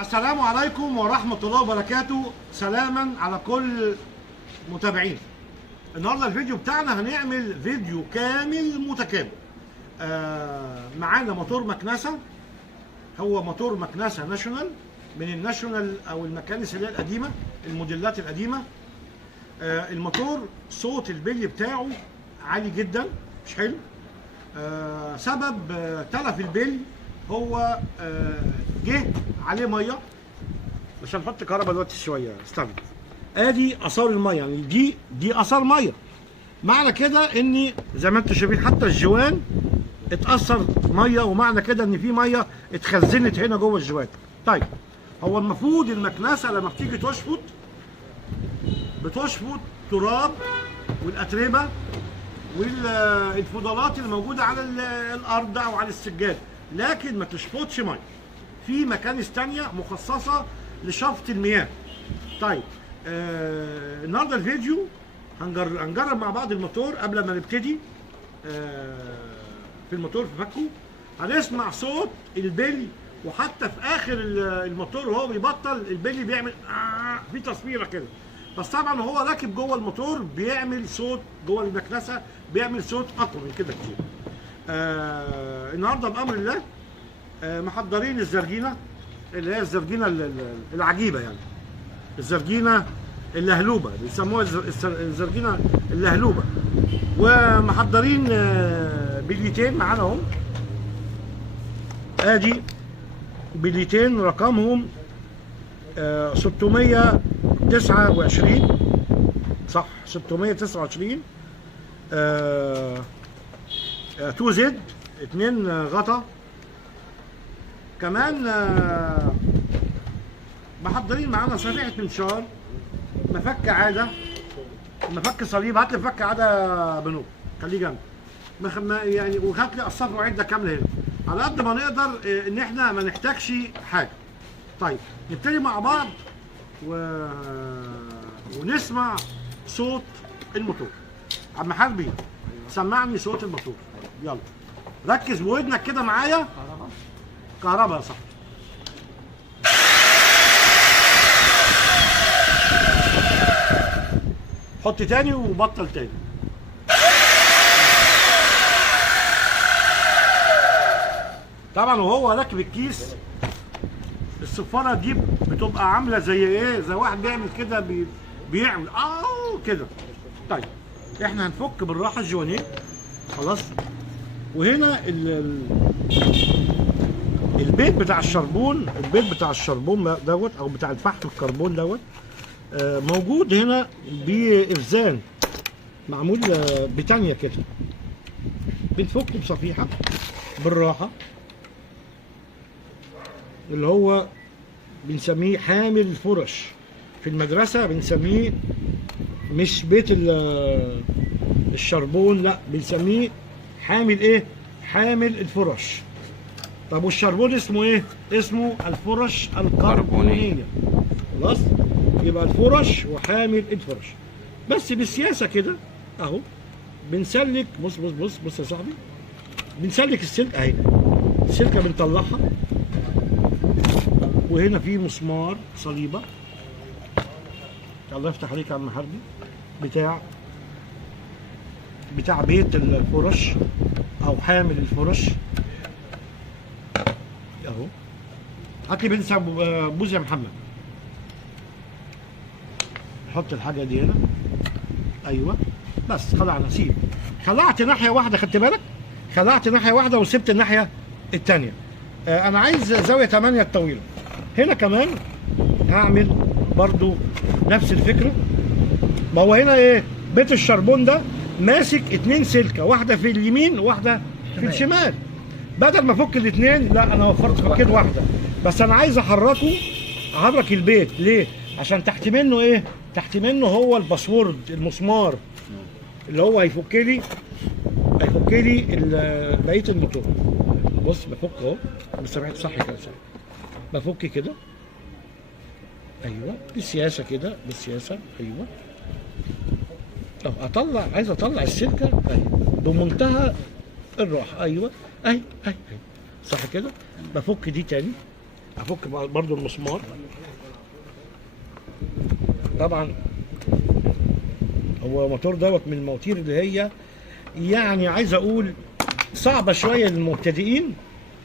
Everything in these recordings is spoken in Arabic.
السلام عليكم ورحمة الله وبركاته. سلاما على كل متابعين. النهارده الفيديو بتاعنا هنعمل فيديو كامل متكامل. معانا موتور مكنسة، هو موتور مكنسة ناشونال من الناشونال او المكانس اللي هي القديمة، الموديلات القديمة. الموتور صوت البلي بتاعه عالي جدا، مش حلو. سبب تلف البلي هو جه عليه ميه. مش هنحط كهرباء دلوقتي، شويه استنى. ادي اثار الميه، يعني دي اثار ميه. معنى كده ان زي ما انتم شايفين حتى الجوان اتاثر ميه، ومعنى كده ان في ميه اتخزنت هنا جوه الجوان. طيب هو المفروض المكنسه لما بتيجي بتشفط تراب والاتربه والفضلات اللي موجوده على الارض او على السجاد، لكن ما تشفطش ميه. في مكانس تانية مخصصه لشفط المياه. طيب النهارده الفيديو هنجرب مع بعض الموتور. قبل ما نبتدي في الموتور في فكه هنسمع صوت البلي، وحتى في اخر الموتور وهو بيبطل البلي بيعمل في تصويره كده. بس طبعا وهو راكب جوه الموتور بيعمل صوت، جوه المكنسه بيعمل صوت اقوى من كده كتير. النهارده بامر الله محضرين الزرجينه، اللي هي الزرجينه العجيبه، يعني الزرجينه اللهلوبه بيسموها الزرجينه اللهلوبه. ومحضرين بليتين معانا اهم. ادي بليتين رقمهم 629 صح، 629 2 زد 2 غطا. كمان محضرين معانا صفيحه منشار، مفك عاده، مفك صليب. هات لي مفك عاده بنوك، خليه جنبي يعني، وهات لي قصاف وعده كامله هنا على قد ما نقدر ان احنا ما نحتاجش حاجه. طيب نبتدي مع بعض ونسمع صوت الموتور. عم حربي سمعني صوت الموتور، يلا ركز بودنك كده معايا. كهرباء يا صاحبي. حط تاني وبطل تاني. طبعا وهو راكب الكيس الصفاره دي بتبقى عامله زي ايه، زي واحد بيعمل كده بيعمل كده. طيب احنا هنفك بالراحه الجوانيه خلاص. وهنا البيت بتاع الشربون، دوت او بتاع الفحم الكربون دوت موجود هنا بإفزان معمول بتانية كده. بنفكه بصفيحة بالراحة، اللي هو بنسميه حامل الفرش. في المدرسة بنسميه مش بيت الشربون، لا بنسميه حامل ايه؟ حامل الفرش. طب والشربون اسمه ايه؟ اسمه الفرش الكربونية. خلاص؟ يبقى الفرش وحامل الفرش. بس بالسياسة كده اهو بنسلك. بص بص بص بص يا صاحبي، بنسلك السلك اهي، السلكة بنطلعها، وهنا في مسمار صليبة. الله يفتح عليك يا عم حربي، بتاع بيت الفرش او حامل الفرش اهو. هات لي بنسى بوز يا محمد. نحط الحاجه دي هنا، ايوه بس خلعنا. سيب، خلعت ناحيه واحده، خدت بالك؟ خلعت ناحيه واحده وسبت الناحيه الثانيه. انا عايز زاويه 8 الطويله. هنا كمان هعمل برضو نفس الفكره. ما هو هنا ايه؟ بيت الشربون ده ماسك 2 سلكه، واحده في اليمين وواحده في الشمال. بدل ما افك الاثنين، لا انا وفرت فكيت واحده. بس انا عايز احرك البيت ليه؟ عشان تحت منه ايه؟ تحت منه هو الباسورد، المسمار اللي هو هيفك لي بقيه الموتور. بص بفك اهو، بس سمعت صح كده، بفك كده ايوه بالسياسه كده، بالسياسه ايوه. اهو عايز اطلع السلكه ايوه بمنتهى الراحه، ايوه اهي صح كده. بفك دي تاني افك برضو المسمار. طبعا هو الموتور دوت من المواتير اللي هي يعني عايز اقول صعبه شويه للمبتدئين،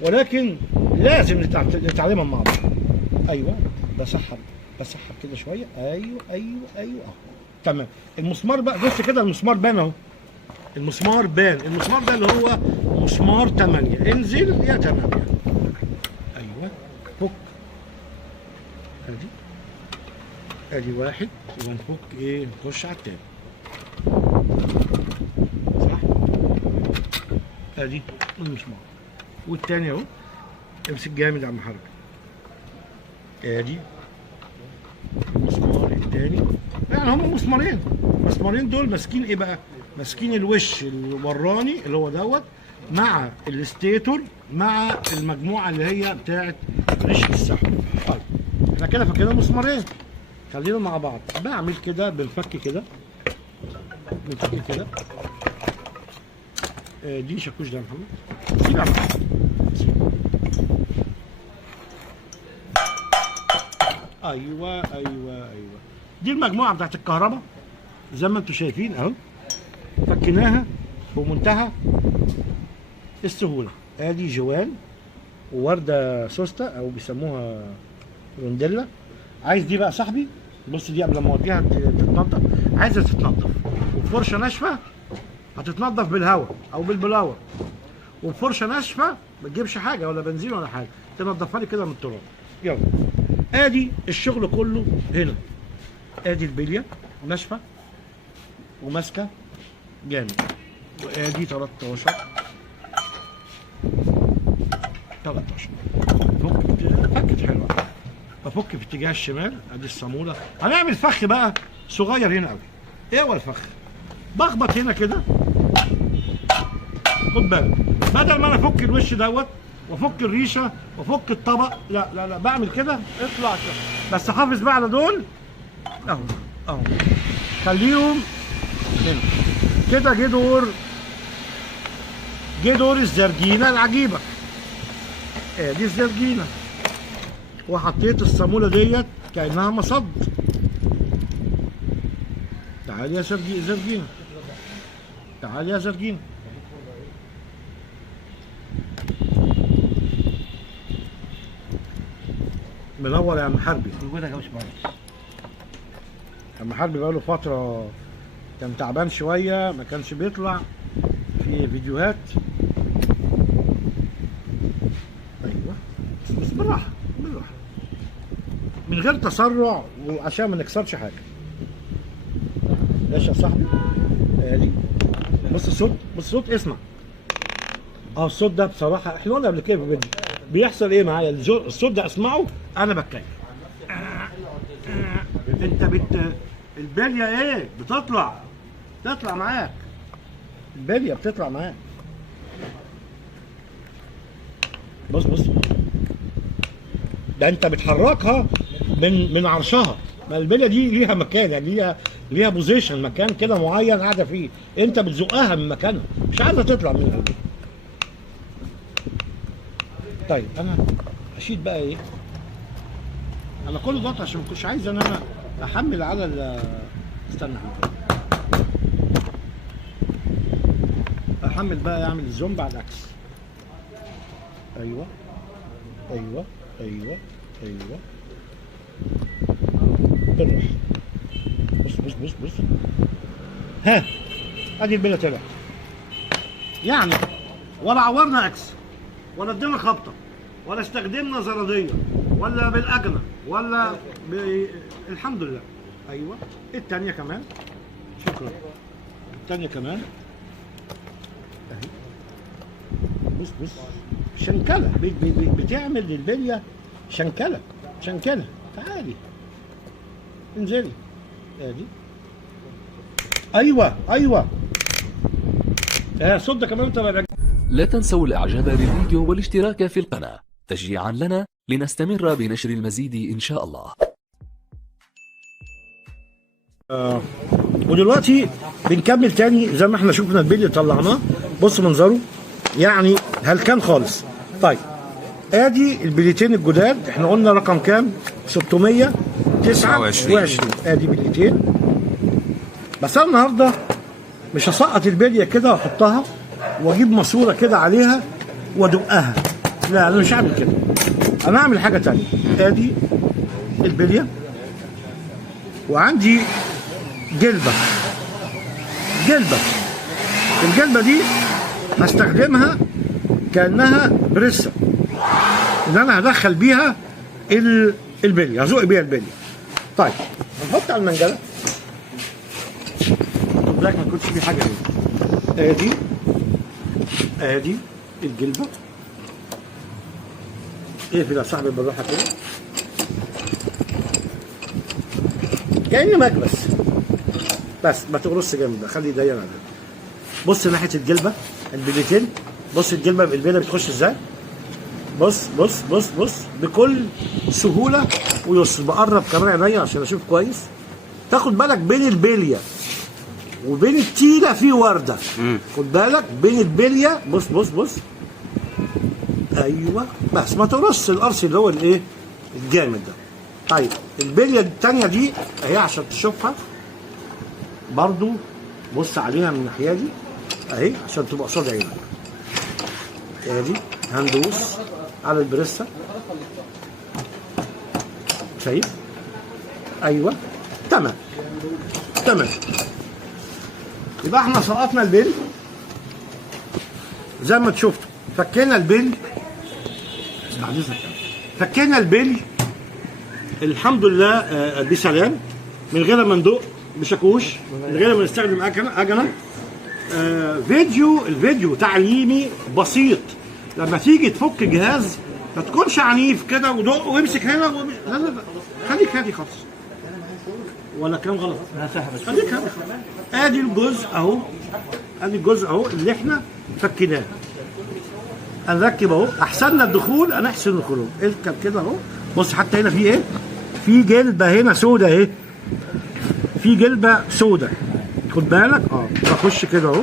ولكن لازم نتعلمها مع بعض. ايوه بسحب كده شويه، ايوه اهو تمام. المسمار بقى بص كده، المسمار بان اهو، المسمار بان. المسمار ده اللي هو مسمار 8، انزل يا 8. ايوه فك، ادي واحد، ونفك ايه، نخش على التاني. صح، ادي المسمار والتاني اهو. امسك جامد يا عم حرب. ادي المسمار التاني، يعني هم مسمارين دول ماسكين ايه بقى؟ ماسكين الوش الوراني اللي هو دوت مع الستيتور مع المجموعه اللي هي بتاعت ريشه السحب. طيب احنا كده فكينا مسمارين، خلينا مع بعض. بعمل كده بنفك كده دي شاكوش ده يا محمد، سيبها معايا. ايوه دي المجموعه بتاعت الكهرباء زي ما انتم شايفين اهو، فكيناها بمنتهى السهوله. ادي جوان وورده سوسته او بيسموها رونديلا. عايز دي بقى صاحبي، بص دي قبل ما اوديها تتنضف، عايزه تتنضف وبفرشه ناشفه، هتتنضف بالهواء او بالبلاور، وبفرشه ناشفه ما تجيبش حاجه ولا بنزين ولا حاجه، تنضفها لي كده من التراب. يلا ادي الشغل كله هنا. ادي البليه ناشفه وماسكه جامد، وادي 13 فكت حلوه. بفك في اتجاه الشمال، ادي الصاموله. هنعمل فخ بقى صغير هنا قوي. ايه هو الفخ؟ بخبط هنا كده، خد بالك، بدل ما انا افك الوش دوت وافك الريشه وافك الطبق، لا بعمل كده، اطلع كده بس حافظ بقى على دول اهو خليهم هنا كده. جه دور الزرجينه العجيبه. ادي الزرجينه، وحطيت الصاموله ديت كانها مصد. تعالي يا زرجينه، تعالي يا زرجينه. منور يا عم حربي. وجودك يا باشمهندس. عم حربي بقاله فتره كان تعبان شويه، ما كانش بيطلع في فيديوهات. ايوه بس بالراحه من غير تسرع، وعشان ما نكسرش حاجه. ماشي يا صاحبي. ادي بص الصوت اسمع. الصوت ده بصراحه احنا قلنا قبل كده في الفيديو بيحصل ايه معايا. الصوت ده اسمعه انا بتكيف. انت البليه ايه بتطلع معاك، البليه بتطلع معاك. بص ده انت بتحركها من عرشها. ما البليه دي ليها مكان، يعني ليها بوزيشن، مكان كده معين قاعده فيه، انت بتزقها من مكانها، مش عايزه تطلع منها. طيب انا هشيل بقى ايه، انا كل ده عشان ما كنتش عايز ان انا احمل على استنى احمل بقى، اعمل الزوم على العكس. ايوه بالراحه. بص ها، ادي البليه طلعت. يعني ولا عورنا اكس، ولا ادينا خبطه، ولا استخدمنا زراديه، ولا بالاجنه، ولا الحمد لله. ايوه الثانيه كمان، شكرا. الثانيه كمان اهي. بص شنكله، بتعمل للبليه شنكله. تعالي انزلي. ادي ايوه الصوت ده كمان انت. لا تنسوا الاعجاب بالفيديو والاشتراك في القناة تشجيعا لنا لنستمر بنشر المزيد ان شاء الله. ودلوقتي بنكمل تاني زي ما احنا شفنا البلي طلعناه. بص منظره يعني هلكان خالص. طيب ادي البليتين الجداد، احنا قلنا رقم كام؟ 629. ادي بليتين. بس انا النهارده مش هسقط البليه كده واحطها واجيب ماسوره كده عليها وادقها، لا انا مش هعمل كده، انا هعمل حاجه تانية. ادي البليه وعندي جلبه. الجلبه دي هستخدمها كانها بريسه، ان انا هدخل بيها البليه، هزق بيها البليه. طيب هنحط على المنجله، خد بالك ما يكونش في حاجه هنا. ادي الجلبه، اقفل يا صاحبي بالراحه كده كأني مكبس، بس ما تقرصش جامد بقى، خلي ضيق على. بص ناحيه الجلبه البليتين، بص الجلبه بالبيضه بتخش ازاي. بص بص بص بص بكل سهوله ويسر. بقرب كمان عينيا عشان اشوف كويس. تاخد بالك بين البليه وبين التيله في ورده، خد بالك بين البليه. بص بص بص، ايوه، بس ما تقرصش القرص اللي هو الايه الجامد ده. طيب البليه الثانيه دي اهي عشان تشوفها برضو، بص عليها من الناحيه دي اهي عشان تبقى قصاد عينك. ادي هندوس على البريسه، شايف؟ ايوه تمام. يبقى احنا سقطنا البل زي ما شفتوا، فكينا البل، فكينا البل الحمد لله بسلام، من غير ما ندق بشاكوش، من غير ما نستخدم اجنه. الفيديو تعليمي بسيط. لما تيجي تفك جهاز ما تكونش عنيف كده ودق وامسك هنا لا لا لا، خليك هادي خالص. ولا كلام غلط؟ خليك هادي خالص. ادي الجزء اهو اللي احنا فكيناه. هنركب اهو، احسننا الدخول هنحسن الخروج. اركب كده اهو. بص حتى هنا في ايه؟ في جلبه هنا سودا اهي، في جلبه سودا، خد بالك. بخش كده اهو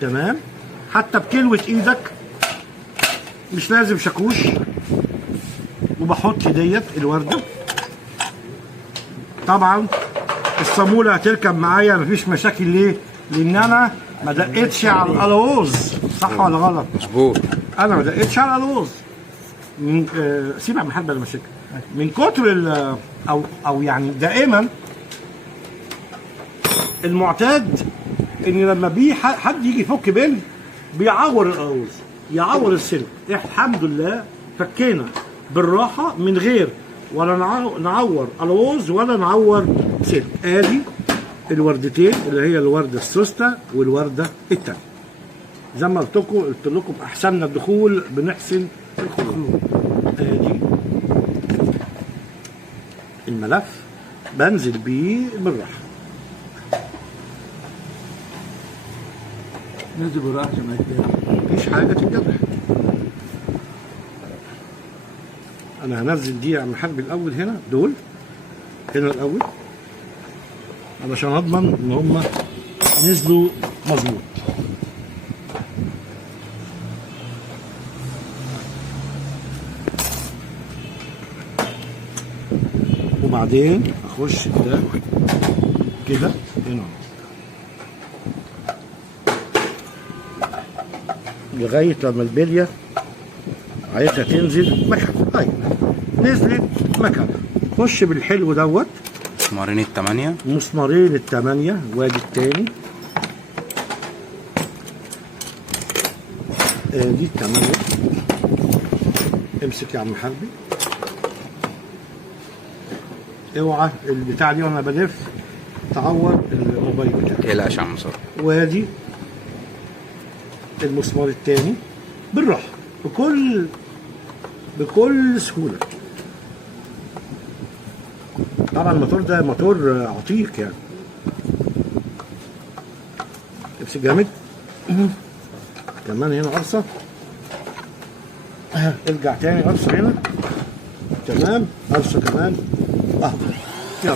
تمام. حتى بكلوة ايدك، مش لازم شاكوش. وبحط ديت الورده. طبعا الصاموله هتركب معايا مفيش مشاكل. ليه؟ لان انا ما دقتش على الالوز، صح ولا غلط؟ مظبوط. انا ما دقتش على الالوز. سيبك من حد المشاكل من كتر او يعني دائما المعتاد ان لما حد يجي يفك بيل بيعور الالوز، يعور السلك. الحمد لله فكينا بالراحه من غير ولا نعور الوز ولا نعور سلك. ادي الوردتين اللي هي الورده السوسته والورده الثانيه. زي ما قلت لكم احسننا الدخول بنحسن الخروج. ادي الملف بنزل بيه بالراحه. ننزل بالراحه عشان ما يتجرح. مفيش حاجه تتجرح. انا هنزل دي على محل الاول هنا، دول هنا الاول علشان اضمن ان هم نزلوا مظبوط. وبعدين اخش ده كده هنا لغايه لما البليه عايزها تنزل مكانها. ايوه نزلت مكانها. خش بالحلو دوت مسمارين التمانية. مسمارين التمانية. وادي التاني، دي التمانية. امسك يا عم حربي، اوعى البتاع دي وانا بلف تعور الموبايل بتاعك. متقلقش يا عم مصطفى. وادي المسمار التاني بالراحة بكل سهولة. طبعا الموتور ده موتور عتيق يعني. امسك جامد. كمان هنا قرصة. ارجع تاني قرصة هنا. تمام. قرصة كمان. يلا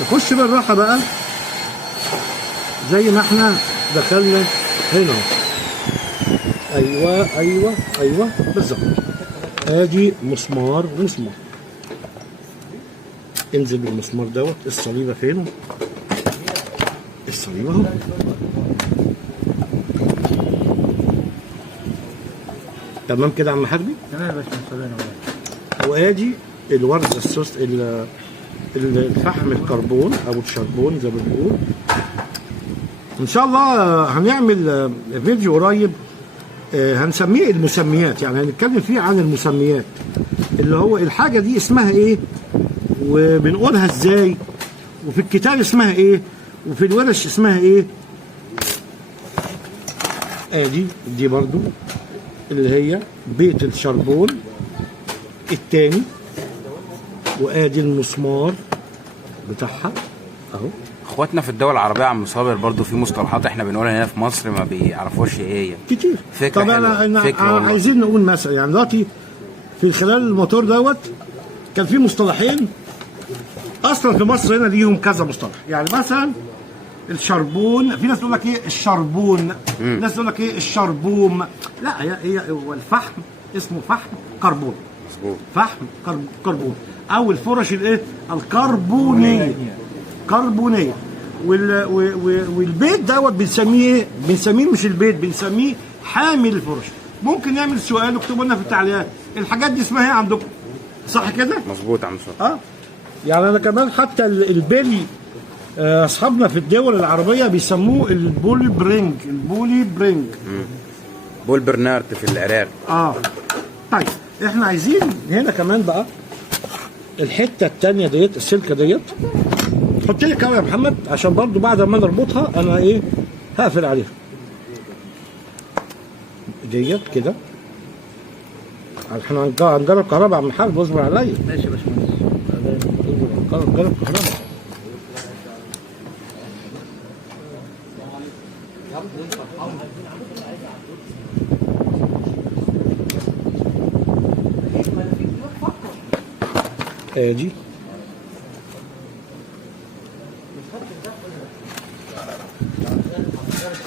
نخش بالراحة بقى زي ما احنا دخلنا هنا. ايوه ايوه ايوه بالظبط. ادي مسمار مسمار، انزل بالمسمار دوت. الصليبه فين؟ الصليبه اهو. تمام كده يا عم حربي؟ تمام يا باشا. وادي الورز الصوص الفحم الكربون او الشربون زي ما بنقول. ان شاء الله هنعمل فيديو قريب هنسميه المسميات، يعني هنتكلم فيه عن المسميات، اللي هو الحاجه دي اسمها ايه وبنقولها ازاي، وفي الكتاب اسمها ايه، وفي الورش اسمها ايه. ادي دي برضو اللي هي بيت الشربون التاني، وادي المسمار بتاعها اهو. اخواتنا في الدول العربيه يا عم صابر برضو في مصطلحات احنا بنقولها هنا في مصر ما بيعرفوش ايه هي. كتير. فكرة طب حلوة. انا فكرة والله. عايزين نقول مثلا يعني دلوقتي في خلال الموتور دوت كان في مصطلحين اصلا في مصر هنا ليهم كذا مصطلح. يعني مثلا الشربون، في ناس تقول لك ايه الشربون، ناس تقول لك ايه الشربوم. لا هي هو الفحم اسمه فحم كربون. مظبوط. فحم كربون، او الفرش الايه الكربونيه. كربونيه. والبيت دوت بنسميه ايه؟ بنسميه مش البيت، بنسميه حامل الفرش. ممكن نعمل سؤال اكتبوا لنا في التعليقات الحاجات دي اسمها ايه عندكم؟ صح كده؟ مظبوط يا عم صابر. يعني انا كمان حتى البلي اصحابنا في الدول العربيه بيسموه البولي برينج. البولي برينج. بول برنارد في العراق. طيب احنا عايزين هنا كمان بقى الحته الثانيه ديت، السلكه ديت حط لي كام يا محمد، عشان برضو بعد ما نربطها انا ايه هقفل عليها ديت كده. احنا هنجرب كهرباء يا عم محمد، اصبر عليا. ماشي يا باشا. نجرب كهرباء. ادي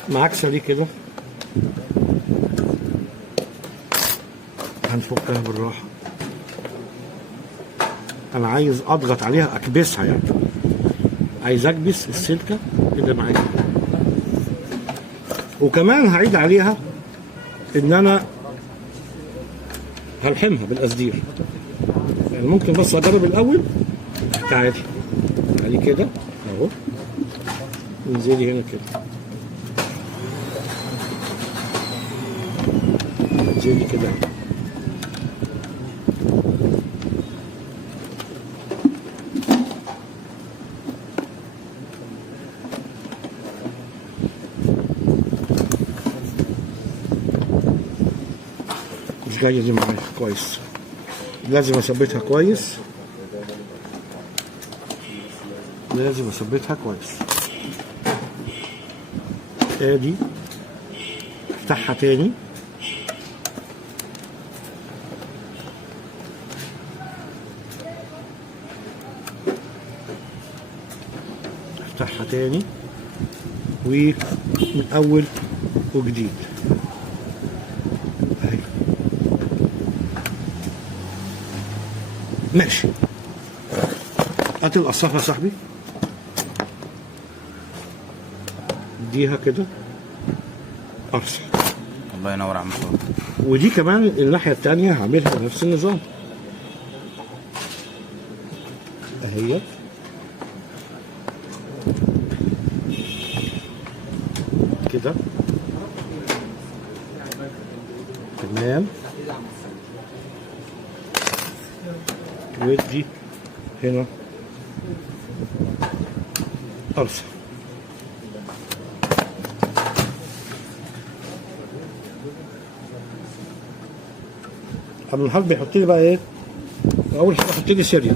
معاكسه دي كده، هنفكها بالراحه. انا عايز اضغط عليها اكبسها، يعني عايز اكبس السلكه اللي معايا. وكمان هعيد عليها ان انا هلحمها بالقصدير. يعني ممكن بس اجرب الاول. تعالي تعالي كده اهو، انزلي هنا كده، انزلي كده. مش جايه دي معايا كويس، لازم اثبتها كويس، لازم اثبتها كويس. ادي افتحها تاني، افتحها تاني ومن اول وجديد اهي. ماشي. هات القصافة يا صاحبي، اديها كده ارسل. الله ينور يا عم صابر. ودي كمان الناحية التانية هعملها نفس النظام اهيت. كده تمام. ودي هنا ارسل. قبل الحرب بيحط لي بقى ايه؟ اول حاجه حط لي سيريال.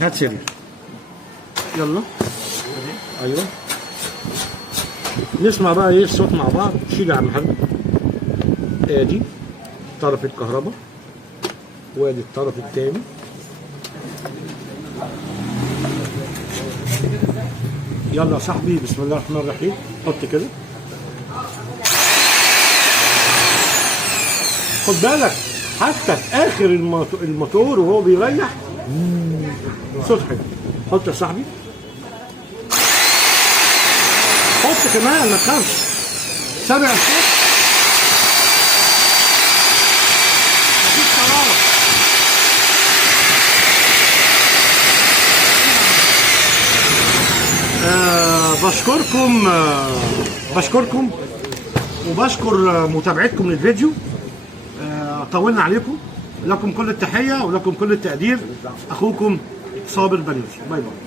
هات سيريال يلا. ايوه نسمع بقى ايه الصوت مع بعض. شيل يا عم محمد. ادي طرف الكهرباء وادي الطرف الثاني. يلا يا صاحبي بسم الله الرحمن الرحيم. حط كده خد بالك حتى في اخر الموتور وهو بيريح صوت حلو. حط يا صاحبي، حط كمان ما تخافش. سامع الصوت؟ مفيش حرارة. بشكركم وبشكر متابعتكم للفيديو. طولنا عليكم. لكم كل التحية ولكم كل التقدير. أخوكم صابر بنوسي. باي باي.